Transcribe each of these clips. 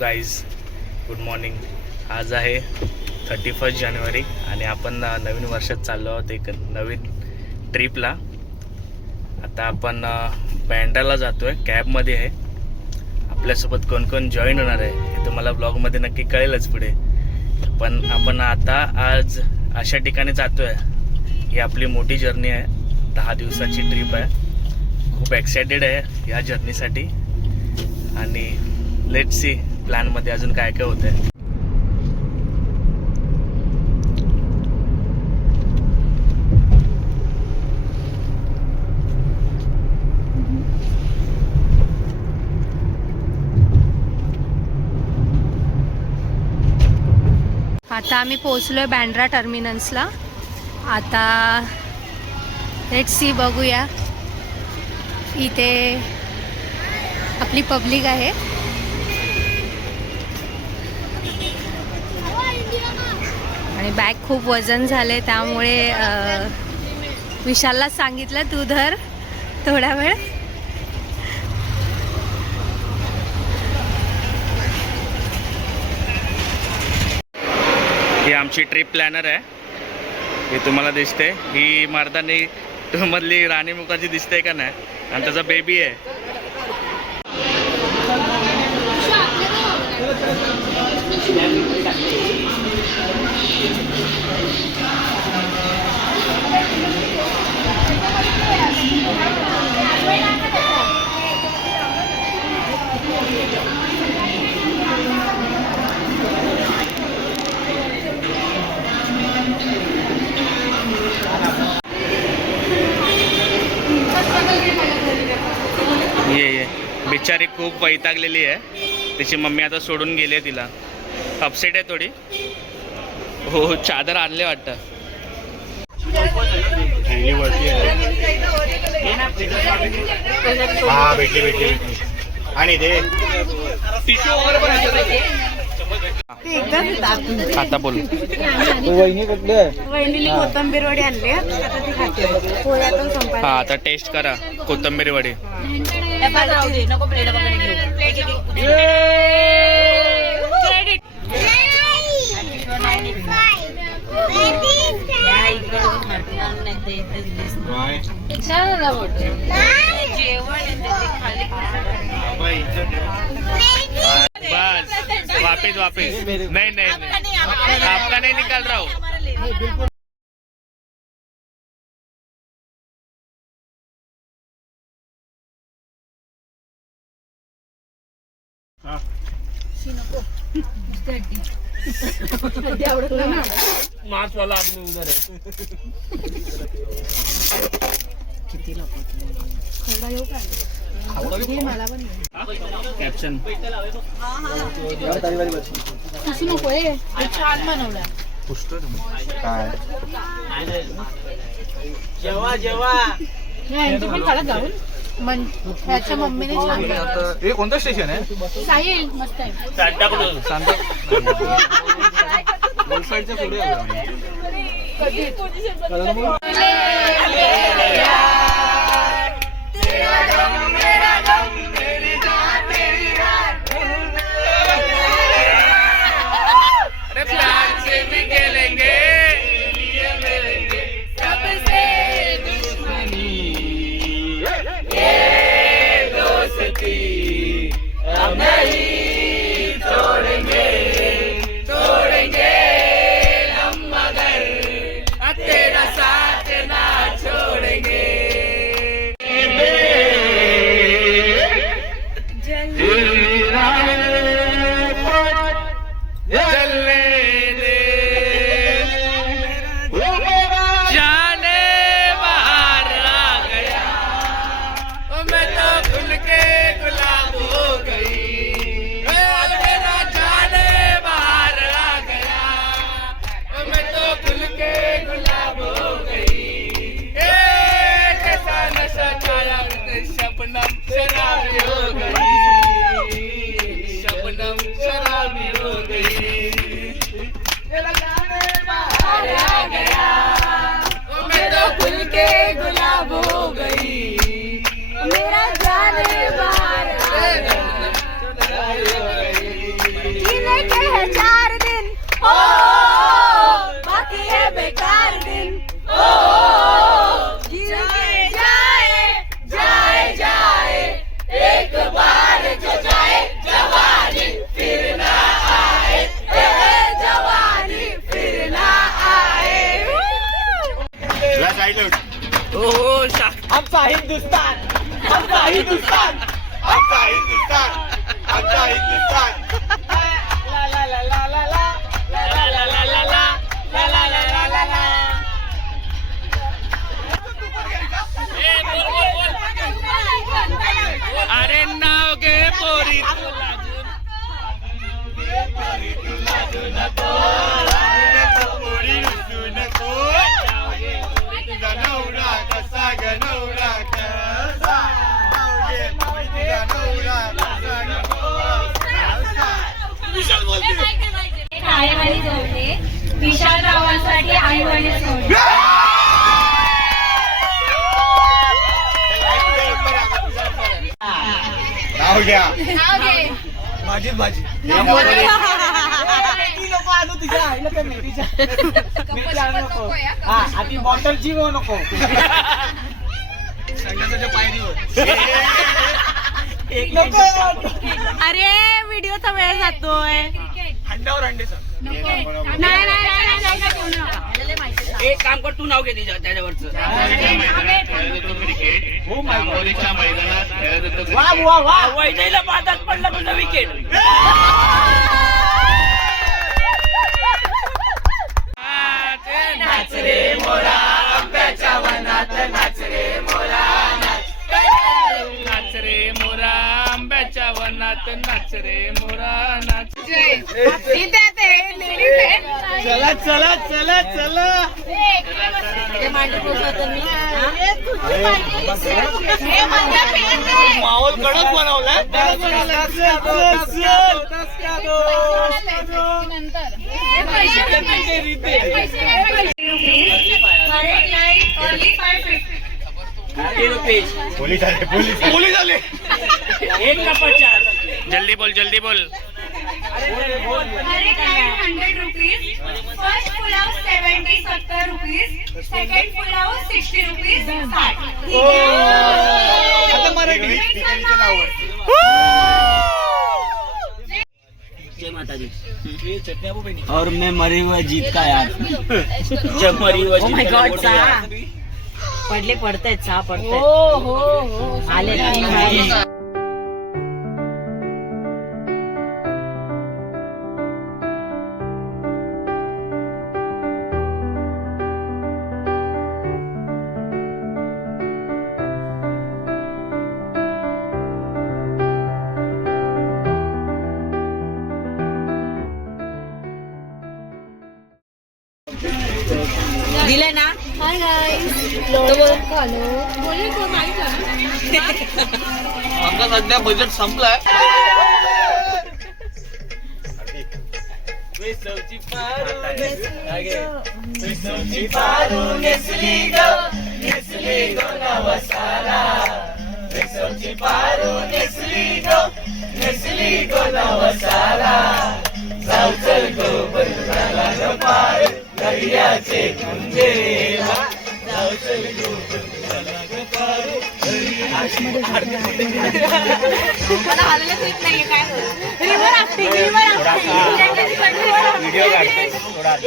Guys, good morning. आज आहे 31 जानेवारी आणि आपण नवीन वर्षात चाललो आहोत एक नवीन ट्रिपला. आता आपण बँड्राला जातो आहे, कॅबमध्ये आहे. आपल्यासोबत कोण कोण जॉईन होणार आहे हे तुम्हाला ब्लॉगमध्ये नक्की कळेलच पुढे. पण आपण आता आज अशा ठिकाणी जातो आहे, ही आपली मोठी जर्नी आहे, 10 दिवसाची ट्रिप आहे. खूप एक्सायटेड आहे या जर्नीसाठी आणि लेट्स सी प्लॅनमध्ये अजून काय काय होतं आहे. आता आम्ही पोहोचलोय बँड्रा टर्मिनल्सला. आता लेट्स सी, बघूया. इथे आपली पब्लिक आहे. आणि बॅग खूप वजन झाले त्यामुळे विशालला सांगितलं तू धर थोडा वेळ. ही आमची ट्रिप प्लॅनर आहे, ही तुम्हाला दिसते. ही मर्दानी टू मधली राणी मुखार्जी दिसते का नाही, आणि त्याचा बेबी आहे. ये बिचारी खूप वैतागलेली आहे. तिची मम्मी आता सोडून गेली आहे तिला. अपसेट आहे थोडी. हो, चादर आणले वाटतं. हा भेटली आणि ते आता बोल. वहिनीने कोथिंबीर वडी आणली, आता ती खाते. पोळ्यातून संपायला. हा, आता टेस्ट करा कोथिंबीर वडी. नको प्लेट वगैरे घेऊ. बस वापिस नहीं आपका नहीं निकल रहा हूँ. मार्च वाला आदमी उधर है. किती लोक कॅप्शन छान बनवला. पण काढत जाऊन ह्याच्या मम्मीने छान. हे कोणतं स्टेशन आहे? साहिल मस्त आहे. साईडच्या पुढे आमचा हिंदुस्तान आमचा हिंदुस्तान आमचा हिंदुस्तान आमचा हिंदुस्तान ला ला ला ला ला ला ला ला ला ला ला ला ला ला ला ला ला. अरे नाव घे पोरी आईवाणी जोडले विशालरावांसाठी आईवाणी सोडले. नाव घ्या भाजी भाजी नको आणू तुझ्या आईला काय मेथीच्या मेथी आणू नको हा आधी बॉटलची नको संघाच्या पायरीवर अरे व्हिडिओचा वेळ जातोय. अंड्यावर अंडेचा एक काम कर तू नाव घे त्याच्यावरचं वा वा वा वैजयला बादात पडला तुझा विकेट नाच रे मोरा आंब्याच्या वनात नाच रे मोरा नाच रे मोरा आंब्याच्या वनात नाच रे मोरा नाच चला चला चला चला माहोल कडक बनवलाय पोलीस आले पोलीस आले एक का 50 जल्दी बोल 100 rupees. First pulao 70 rupees. Second pulao 60 rupees. 60. आता मराठी और मैं मरी हुआ जीत का यार जब मरी हुआ जीत का पडले पडतायत सहा पडतायत आले दिले ना. हाय गाईस आमचा सध्या बजेट संपलाय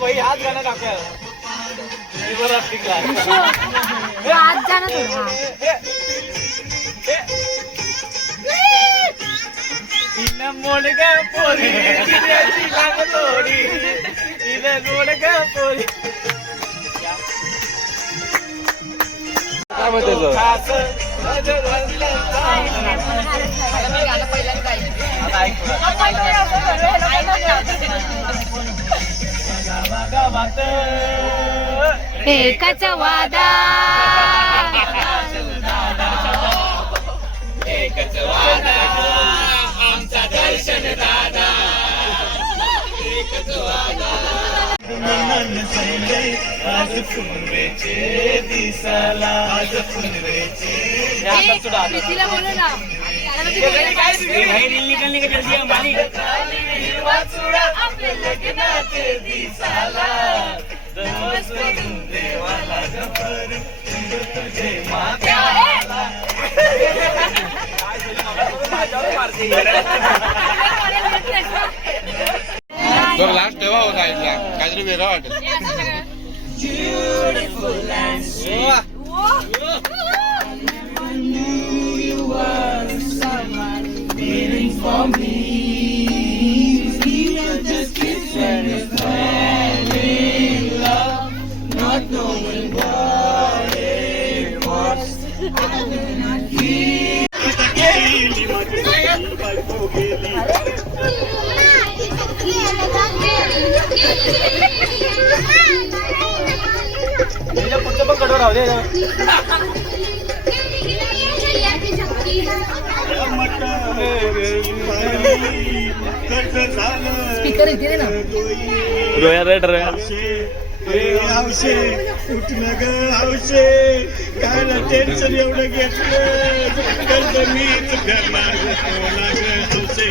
भाई आज गाणं टाकूया आज जाना थोडं मोडगा पोरी लागलोरी मोडगा पोरी काय म्हणते एकच वादा एकच वादा आमचा दर्शन दादा एकच वादा आज फुलवेचे दिसाला आज फुलवेचे बोलो ना निकलने का जल्दी अंबानी आपल्या लग्नाचे दिसाला देवाला गफर तुझे माथ्याला लास्ट तेव्हा होता काहीतरी वेगळं वाटेल पुढचं पण कडवर राहू दे. स्पीकर इथे ना. रोया रेड रोया हौशे उठलं ग हौशे काय ना टेन्शन एवढं घेतलं कर्ज मीच करणार हौशे.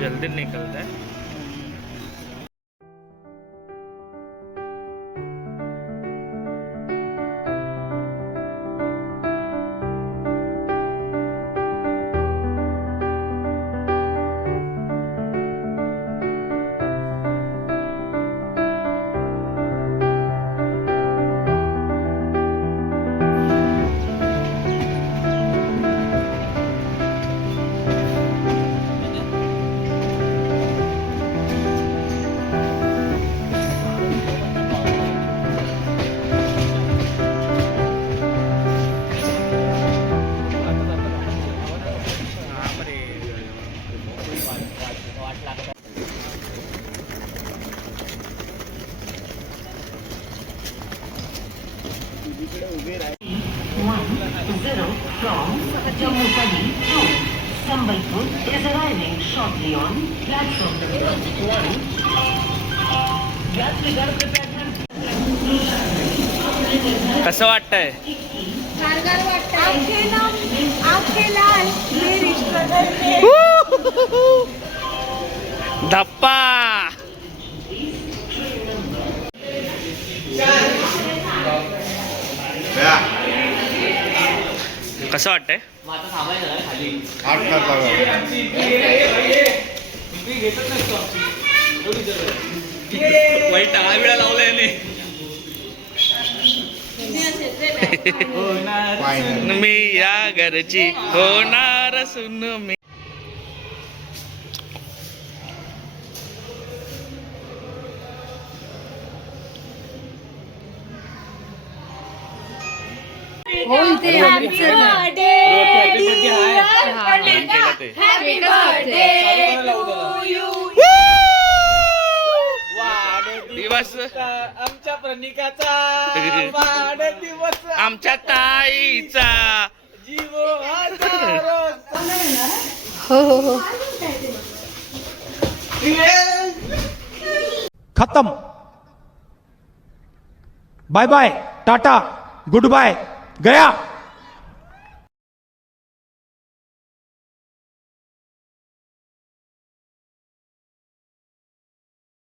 जल्दी निकलता है. Sambalpur is arriving shortly on platform number 1. कसं वाटतंय? धप्पा. कसं वाटतंय? वाईट वेळा लावलाय मी या घरची होणार सुन मी. हो इथे आमचं ना. हॅपी बर्थडे दिवस आमच्या प्रणिकाचा वाढदिवस आमच्या ताईचा जीव हजारो. हो हो हो. खत्म. बाय बाय टाटा गुड बाय गया.